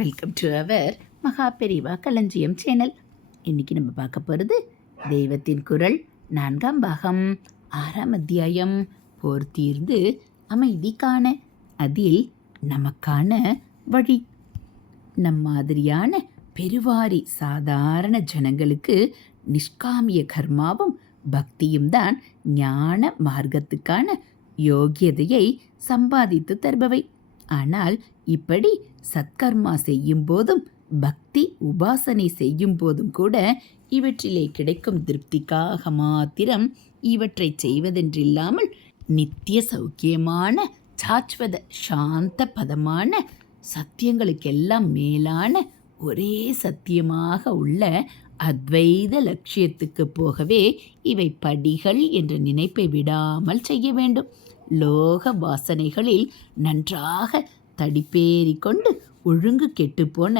Welcome to our மகா பெரிவா களஞ்சியம் channel. இன்னைக்கு நம்ம பார்க்க போகிறது தெய்வத்தின் குரல் 4ஆம் பாகம் 6ஆம் அத்தியாயம் போர் தீர்ந்து அமைதி காண. அதில் நமக்கான வழி. மாதிரியான பெருவாரி சாதாரண ஜனங்களுக்கு நிஷ்காமிய கர்மாவும் பக்தியும் தான் ஞான மார்க்கத்துக்கான யோகியதையை சம்பாதித்து தருபவை. ஆனால் இப்படி சத்கர்மா செய்யும் போதும் பக்தி உபாசனை செய்யும் போதும் கூட இவற்றிலே கிடைக்கும் திருப்திக்காக மாத்திரம் இவற்றை செய்வதென்றில்லாமல் நித்திய சௌக்கியமான சாஸ்வத சாந்த பதமான சத்தியங்களுக்கெல்லாம் மேலான ஒரே சத்தியமாக உள்ள அத்வைத லட்சியத்துக்கு போகவே இவை படிகள் என்ற நினைப்பை விடாமல் செய்ய வேண்டும். லோக வாசனைகளில் நன்றாக தடிப்பேறிக்கொண்டு ஒழுங்கு கெட்டுப்போன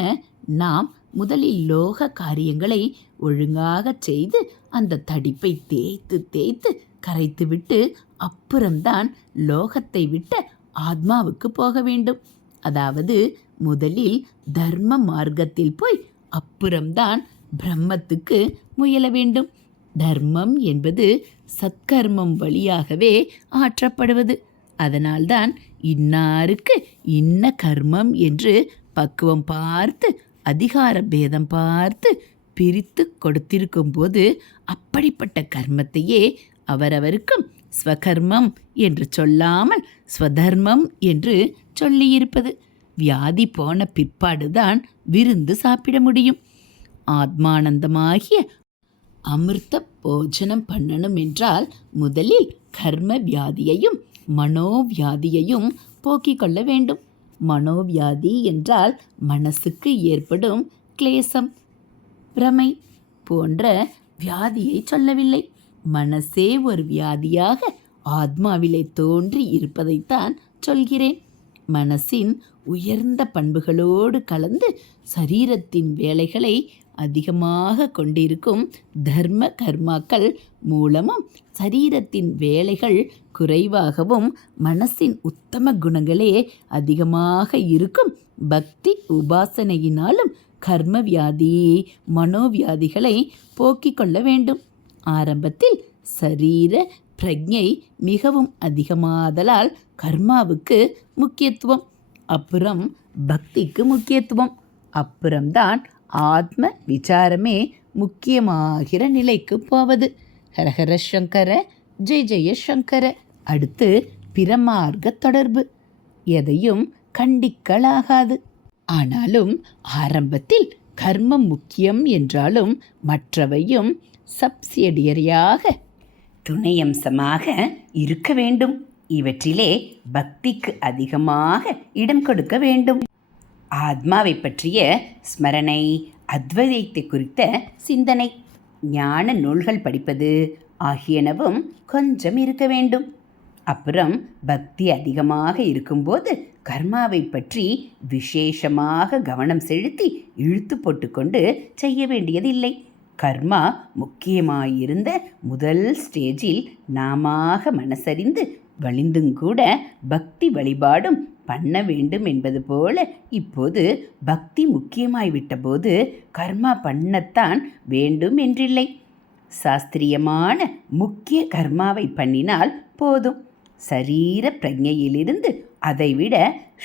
நாம் முதலில் லோக காரியங்களை ஒழுங்காக செய்து அந்த தடிப்பை தேய்த்து தேய்த்து கரைத்துவிட்டு அப்புறம்தான் லோகத்தை விட்ட ஆத்மாவுக்கு போக வேண்டும். அதாவது முதலில் தர்ம மார்க்கத்தில் போய் அப்புறம்தான் பிரம்மத்துக்கு முயல வேண்டும். தர்மம் என்பது சத்கர்மம் வழியாகவே ஆற்றப்படுவது. அதனால்தான் இன்னாருக்கு இன்ன கர்மம் என்று பக்குவம் பார்த்து அதிகார பேதம் பார்த்து பிரித்து கொடுத்திருக்கும் போது அப்படிப்பட்ட கர்மத்தையே அவரவருக்கும் ஸ்வகர்மம் என்று சொல்லாமல் ஸ்வதர்மம் என்று சொல்லியிருப்பது. வியாதி போன பிற்பாடுதான் விருந்து சாப்பிட முடியும். ஆத்மானந்தமாகிய அமிர்த போஜனம் பண்ணணும் என்றால் முதலில் கர்ம வியாதியையும் மனோவியாதியையும் போக்கிக் கொள்ள வேண்டும். மனோவியாதி என்றால் மனசுக்கு ஏற்படும் கிளேசம், பிரமை போன்ற வியாதியை சொல்லவில்லை. மனசே ஒரு வியாதியாக ஆத்மாவிலே தோன்றி இருப்பதைத்தான் சொல்கிறேன். மனசின் உயர்ந்த பண்புகளோடு கலந்து சரீரத்தின் வேலைகளை அதிகமாக கொண்டிருக்கும் தர்ம கர்மாக்கள் மூலமும் சரீரத்தின் வேலைகள் குறைவாகவும் மனசின் உத்தம குணங்களே அதிகமாக இருக்கும் பக்தி உபாசனையினாலும் கர்ம வியாதி மனோவியாதிகளை போக்கிக் கொள்ள வேண்டும். ஆரம்பத்தில் சரீர பிரஜை மிகவும் அதிகமாதலால் கர்மாவுக்கு முக்கியத்துவம், அப்புறம் பக்திக்கு முக்கியத்துவம், அப்புறம்தான் ஆத்ம விசாரமே முக்கியமாகிற நிலைக்கு போவது. ஹரஹர சங்கர ஜெய ஜெய சங்கர. அடுத்து பிரமார்க்க தொடர்பு. எதையும் கண்டிக்கலாகாது. ஆனாலும் ஆரம்பத்தில் கர்மம் முக்கியம் என்றாலும் மற்றவையும் சப்சிடியரியாக துணையம்சமாக இருக்க வேண்டும். இவற்றிலே பக்திக்கு அதிகமாக இடம் கொடுக்க வேண்டும். ஆத்மாவை பற்றிய ஸ்மரணை, அத்வைதத்தை குறித்த சிந்தனை, ஞான நூல்கள் படிப்பது ஆகியனவும் கொஞ்சம் இருக்க வேண்டும். அப்புறம் பக்தி அதிகமாக இருக்கும்போது கர்மாவை பற்றி விசேஷமாக கவனம் செலுத்தி இழுத்து போட்டுக்கொண்டு செய்ய வேண்டியதில்லை. கர்மா முக்கியமாயிருந்த முதல் ஸ்டேஜில் நாமாக மனசறிந்து வலிந்துங்கூட பக்தி வழிபாடும் பண்ண வேண்டும் என்பது போல இப்போது பக்தி முக்கியமாய்விட்ட போது கர்மா பண்ணத்தான் வேண்டும் என்றில்லை. சாஸ்திரியமான முக்கிய கர்மாவை பண்ணினால் போதும். சரீர பிரஜையிலிருந்து அதைவிட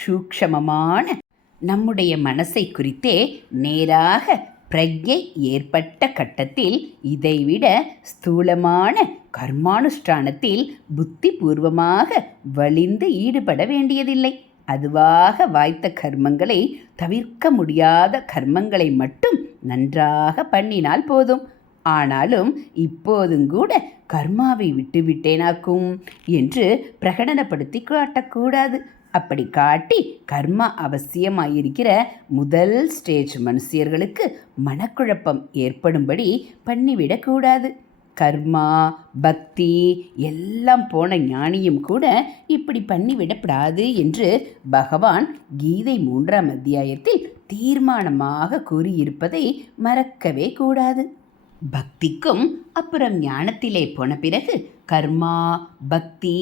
சூக்ஷமமான நம்முடைய மனசை குறித்தே நேராக பிரஜை ஏற்பட்ட கட்டத்தில் இதைவிட ஸ்தூலமான கர்மானுஷ்டானத்தில் புத்தி பூர்வமாக வலிந்து ஈடுபட வேண்டியதில்லை. அதுவாக வாய்த்த கர்மங்களை, தவிர்க்க முடியாத கர்மங்களை மட்டும் நன்றாக பண்ணினால் போதும். ஆனாலும் இப்போதுங்கூட கர்மாவை விட்டுவிட்டேனாக்கும் என்று பிரகடனப்படுத்தி காட்டக்கூடாது. அப்படி காட்டி கர்மா அவசியமாயிருக்கிற முதல் ஸ்டேஜ் மனுஷியர்களுக்கு மனக்குழப்பம் ஏற்படும்படி பண்ணிவிடக்கூடாது. கர்மா பக்தி எல்லாம் போன ஞானியும் கூட இப்படி பண்ணிவிடப்படாது என்று பகவான் கீதை 3ஆம் அத்தியாயத்தில் தீர்மானமாக கூறியிருப்பதை மறக்கவே கூடாது. பக்திக்கும் அப்புறம் ஞானத்திலே போன பிறகு கர்மா பக்தி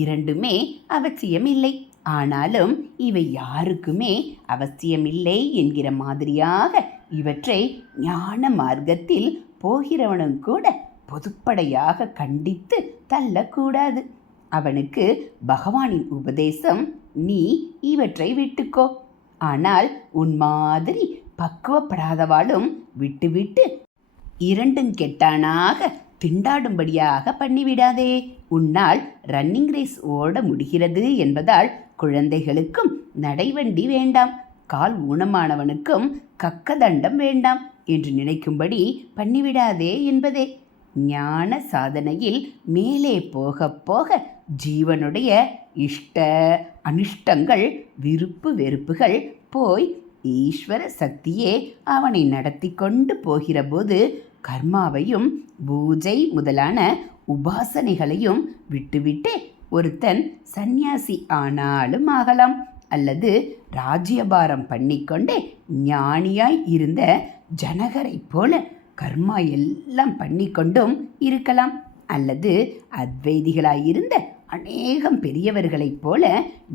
இரண்டுமே அவசியம் இல்லை. ஆனாலும் இவை யாருக்குமே அவசியமில்லை என்கிற மாதிரியாக இவற்றை ஞான மார்க்கத்தில் போகிறவனும் கூட பொதுப்படையாக கண்டித்து தள்ளக்கூடாது. அவனுக்கு பகவானின் உபதேசம், நீ இவற்றை விட்டுக்கோ. ஆனால் உன் மாதிரி பக்குவப்படாதவாளும் விட்டுவிட்டு இரண்டும் கெட்டானாக திண்டாடும்படியாக பண்ணிவிடாதே. உன்னால் ரன்னிங் ரேஸ் ஓட முடிகிறது என்பதால் குழந்தைகளுக்கும் நடைவண்டி வேண்டாம், கால் ஊனமானவனுக்கும் கக்க தண்டம் வேண்டாம் என்று நினைக்கும்படி பண்ணிவிடாதே என்பதே. ஞான சாதனையில் மேலே போக போக ஜீவனுடைய இஷ்ட அனிஷ்டங்கள், விருப்பு வெறுப்புகள் போய் ஈஸ்வர சக்தியே அவனை நடத்தி கொண்டு போகிற போது கர்மாவையும் பூஜை முதலான உபாசனைகளையும் விட்டுவிட்டு ஒருத்தன் சந்நியாசி ஆனாலும் ஆகலாம், அல்லது ராஜ்யபாரம் பண்ணிக்கொண்டே ஞானியாய் இருந்த ஜனகரை போல கர்மா எல்லாம் பண்ணிக்கொண்டும் இருக்கலாம், அல்லது அத்வைதிகளாயிருந்த அநேகம் பெரியவர்களைப் போல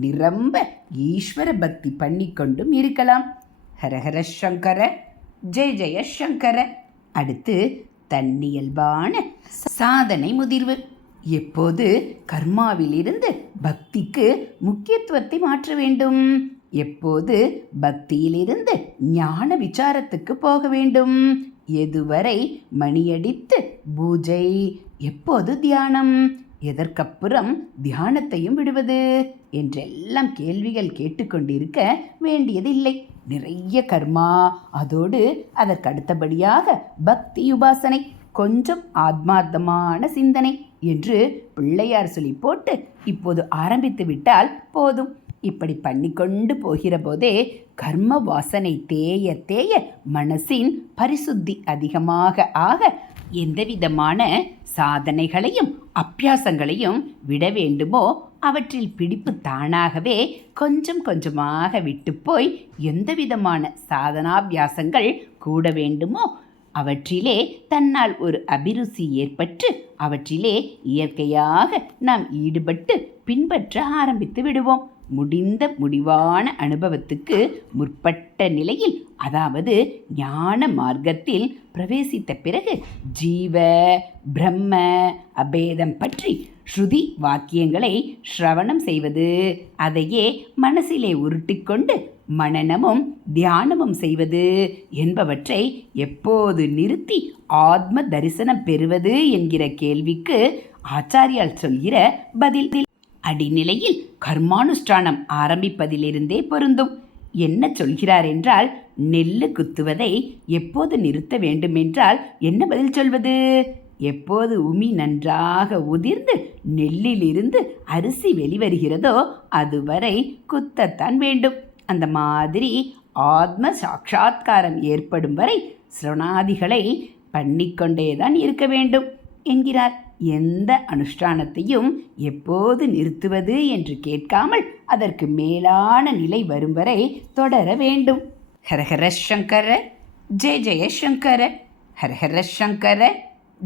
நிரம்ப ஈஸ்வர பக்தி பண்ணிக்கொண்டும் இருக்கலாம். ஹரஹர சங்கர, ஜெய ஜெய சங்கர. அடுத்து தன்னியல்பான சாதனை முதிர்வு. எப்போது கர்மாவிலிருந்து பக்திக்கு முக்கியத்துவத்தை மாற்ற வேண்டும், எப்போது பக்தியிலிருந்து ஞான விசாரத்துக்கு போக வேண்டும், எதுவரை மணியடித்து பூஜை, எப்போது தியானம், எதற்கப்புறம் தியானத்தையும் விடுவது என்றெல்லாம் கேள்விகள் கேட்டுக்கொண்டிருக்க வேண்டியதில்லை. நிறைய கர்மா, அதோடு அதற்கு அடுத்தபடியாக பக்தி உபாசனை, கொஞ்சம் ஆத்மார்த்தமான சிந்தனை என்று பிள்ளையார் சொல்லி போட்டு இப்போது ஆரம்பித்து விட்டால் போதும். இப்படி பண்ணிக்கொண்டு போகிற போதே கர்ம வாசனை தேய தேய மனசின் பரிசுத்தி அதிகமாக ஆக எந்தவிதமான சாதனைகளையும் அபியாசங்களையும் விட வேண்டுமோ அவற்றில் பிடிப்பு தானாகவே கொஞ்சம் கொஞ்சமாக விட்டு போய் எந்த விதமான சாதனாபியாசங்கள் கூட வேண்டுமோ அவற்றிலே தன்னால் ஒரு அபிருசி ஏற்பட்டு அவற்றிலே இயற்கையாக நாம் ஈடுபட்டு பின்பற்ற ஆரம்பித்து விடுவோம். முடிந்த முடிவான அனுபவத்துக்கு முற்பட்ட நிலையில், அதாவது ஞான மார்க்கத்தில் பிரவேசித்த பிறகு ஜீவ பிரம்ம அபேதம் பற்றி ஸ்ருதி வாக்கியங்களை ஸ்ரவணம் செய்வது, அதையே மனசிலே உருட்டிக்கொண்டு மனனமும் தியானமும் செய்வது என்பவற்றை எப்போது நிறுத்தி ஆத்ம தரிசனம் பெறுவது என்கிற கேள்விக்கு ஆச்சாரியால் சொல்கிற பதில் அடிநிலையில் கர்மானுஷ்டானம் ஆரம்பிப்பதிலிருந்தே பொருந்தும். என்ன சொல்கிறார் என்றால், நெல்லு குத்துவதை எப்போது நிறுத்த வேண்டுமென்றால் என்ன பதில் சொல்வது? எப்போது உமி நன்றாக உதிர்ந்து நெல்லிலிருந்து அரிசி வெளிவருகிறதோ அதுவரை குத்தத்தான் வேண்டும். அந்த மாதிரி ஆத்ம சாட்சா்காரம் ஏற்படும் வரை சிரவணாதிகளை பண்ணிக்கொண்டேதான் இருக்க வேண்டும் என்கிறார். எந்த அனுஷ்டானத்தையும் எப்போது நிறுத்துவது என்று கேட்காமல் அதற்கு மேலான நிலை வரும் வரை தொடர வேண்டும். ஹரஹர சங்கர, ஜெய ஜெய சங்கர. ஹரஹர சங்கர,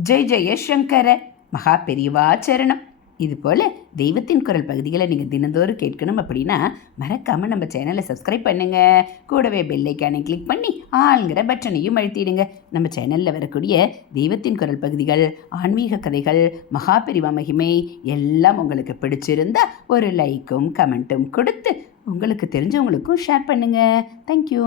ஜெய ஜெய சங்கர. மகா பெரியவா சரணம். இதுபோல் தெய்வத்தின் குரல் பகுதிகளை நீங்கள் தினந்தோறும் கேட்கணும் அப்படின்னா மறக்காமல் நம்ம சேனலை சப்ஸ்கிரைப் பண்ணுங்கள். கூடவே பெல்லைக்கானை கிளிக் பண்ணி ஆளுங்கிற பட்டனையும் அழுத்திடுங்க. நம்ம சேனலில் வரக்கூடிய தெய்வத்தின் குரல் பகுதிகள், ஆன்மீக கதைகள், மகா பெரிவா மகிமை எல்லாம் உங்களுக்கு பிடிச்சிருந்தா ஒரு லைக்கும் கமெண்ட்டும் கொடுத்து உங்களுக்கு தெரிஞ்சவங்களுக்கும் ஷேர் பண்ணுங்கள். தேங்க்யூ.